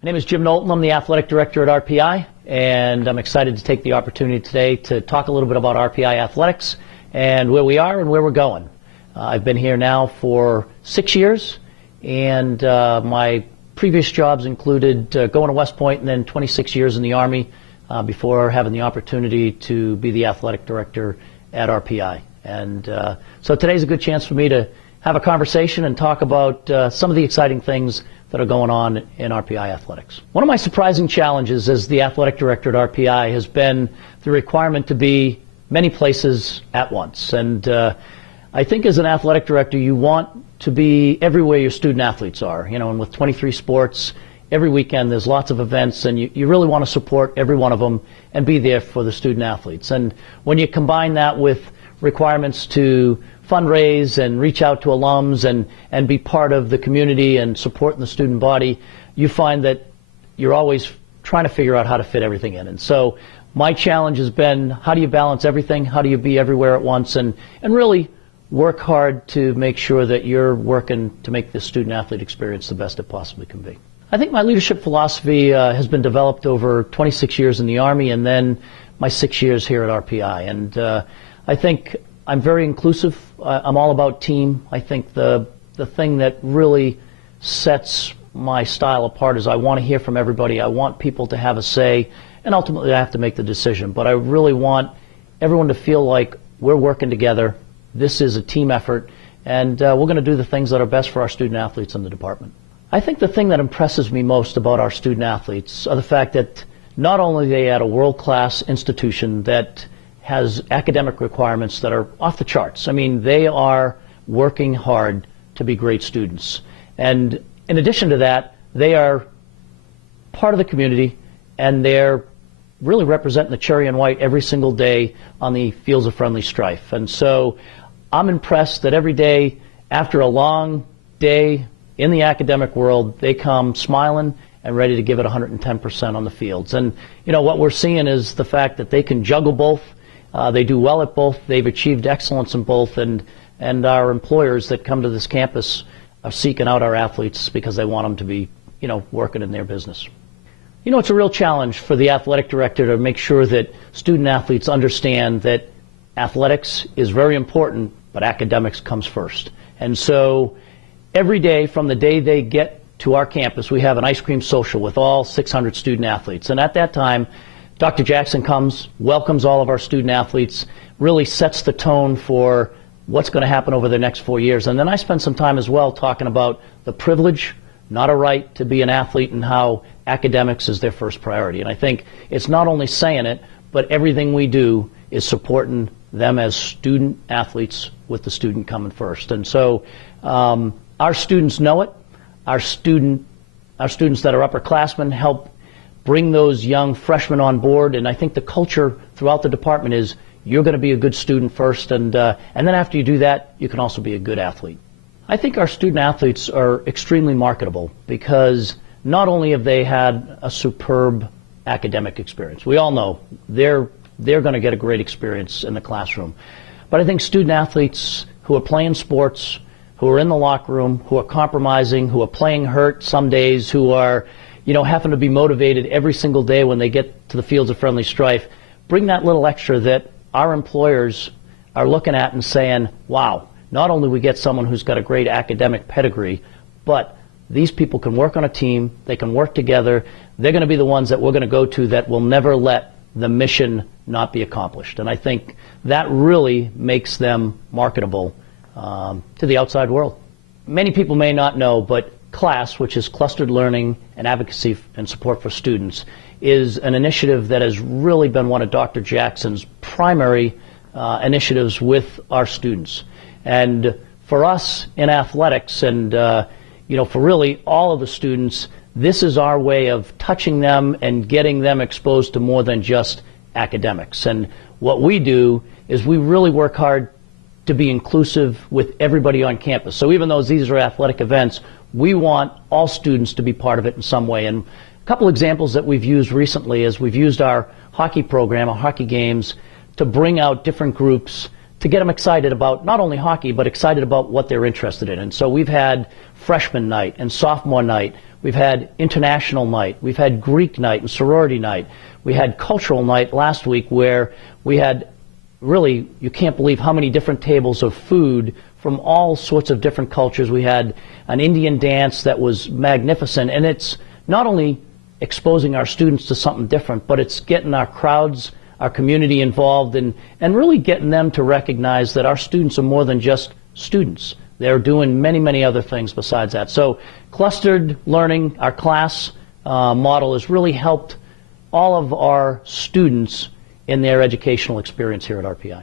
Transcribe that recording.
My name is Jim Knowlton. I'm the Athletic Director at RPI, and I'm excited to take the opportunity today to talk a little bit about RPI Athletics and where we are and where we're going. I've been here now for 6 years, and my previous jobs included going to West Point and then 26 years in the Army before having the opportunity to be the Athletic Director at RPI. And so today's a good chance for me to have a conversation and talk about some of the exciting things that are going on in RPI Athletics. One of my surprising challenges as the Athletic Director at RPI has been the requirement to be many places at once. And I think as an Athletic Director, you want to be everywhere your student athletes are. You know, and with 23 sports, every weekend there's lots of events, and you really want to support every one of them and be there for the student athletes. And when you combine that with requirements to fundraise and reach out to alums and be part of the community and supporting the student body, you find that you're always trying to figure out how to fit everything in. And so my challenge has been, how do you balance everything? How do you be everywhere at once and really work hard to make sure that you're working to make the student athlete experience the best it possibly can be? I think my leadership philosophy has been developed over 26 years in the Army and then my 6 years here at RPI. And I think I'm very inclusive. I'm all about team. I think the thing that really sets my style apart is I want to hear from everybody. I want people to have a say, and ultimately I have to make the decision. But I really want everyone to feel like we're working together. This is a team effort, and we're going to do the things that are best for our student athletes in the department. I think the thing that impresses me most about our student athletes are the fact that not only are they at a world-class institution that has academic requirements that are off the charts. I mean, they are working hard to be great students. And in addition to that, they are part of the community, and they're really representing the cherry and white every single day on the fields of friendly strife. And so I'm impressed that every day after a long day in the academic world, they come smiling and ready to give it 110% on the fields. And you know, what we're seeing is the fact that they can juggle both. They do well at both. They've achieved excellence in both, and our employers that come to this campus are seeking out our athletes because they want them to be, you know, working in their business. You know, it's a real challenge for the athletic director to make sure that student athletes understand that athletics is very important, but academics comes first. And so every day from the day they get to our campus, we have an ice cream social with all 600 student athletes. And at that time, Dr. Jackson comes, welcomes all of our student athletes, really sets the tone for what's going to happen over the next 4 years. And then I spend some time as well talking about the privilege, not a right, to be an athlete and how academics is their first priority. And I think it's not only saying it, but everything we do is supporting them as student athletes with the student coming first. And so our students know it. Our students that are upperclassmen help bring those young freshmen on board, and I think the culture throughout the department is you're going to be a good student first, and then after you do that, you can also be a good athlete. I think our student athletes are extremely marketable because not only have they had a superb academic experience, we all know they're going to get a great experience in the classroom, but I think student athletes who are playing sports, who are in the locker room, who are compromising, who are playing hurt some days, who are having to be motivated every single day when they get to the fields of friendly strife, bring that little extra that our employers are looking at and saying, wow, not only we get someone who's got a great academic pedigree, but these people can work on a team, they can work together, they're going to be the ones that we're going to go to that will never let the mission not be accomplished. And I think that really makes them marketable to the outside world. Many people may not know, but CLASS, which is Clustered Learning and Advocacy and Support for Students, is an initiative that has really been one of Dr. Jackson's primary initiatives with our students. And for us in athletics and for really all of the students, this is our way of touching them and getting them exposed to more than just academics. And what we do is we really work hard to be inclusive with everybody on campus. So even though these are athletic events, we want all students to be part of it in some way. And a couple examples that we've used recently is we've used our hockey program, our hockey games, to bring out different groups to get them excited about not only hockey, but excited about what they're interested in. And so we've had freshman night and sophomore night We've had international night. We've had Greek night and sorority night. We had cultural night last week where we had really, you can't believe how many different tables of food from all sorts of different cultures. We had an Indian dance that was magnificent, and it's not only exposing our students to something different, but it's getting our crowds, our community involved, and really getting them to recognize that our students are more than just students. They're doing many, many other things besides that. So clustered learning, our class model has really helped all of our students in their educational experience here at RPI.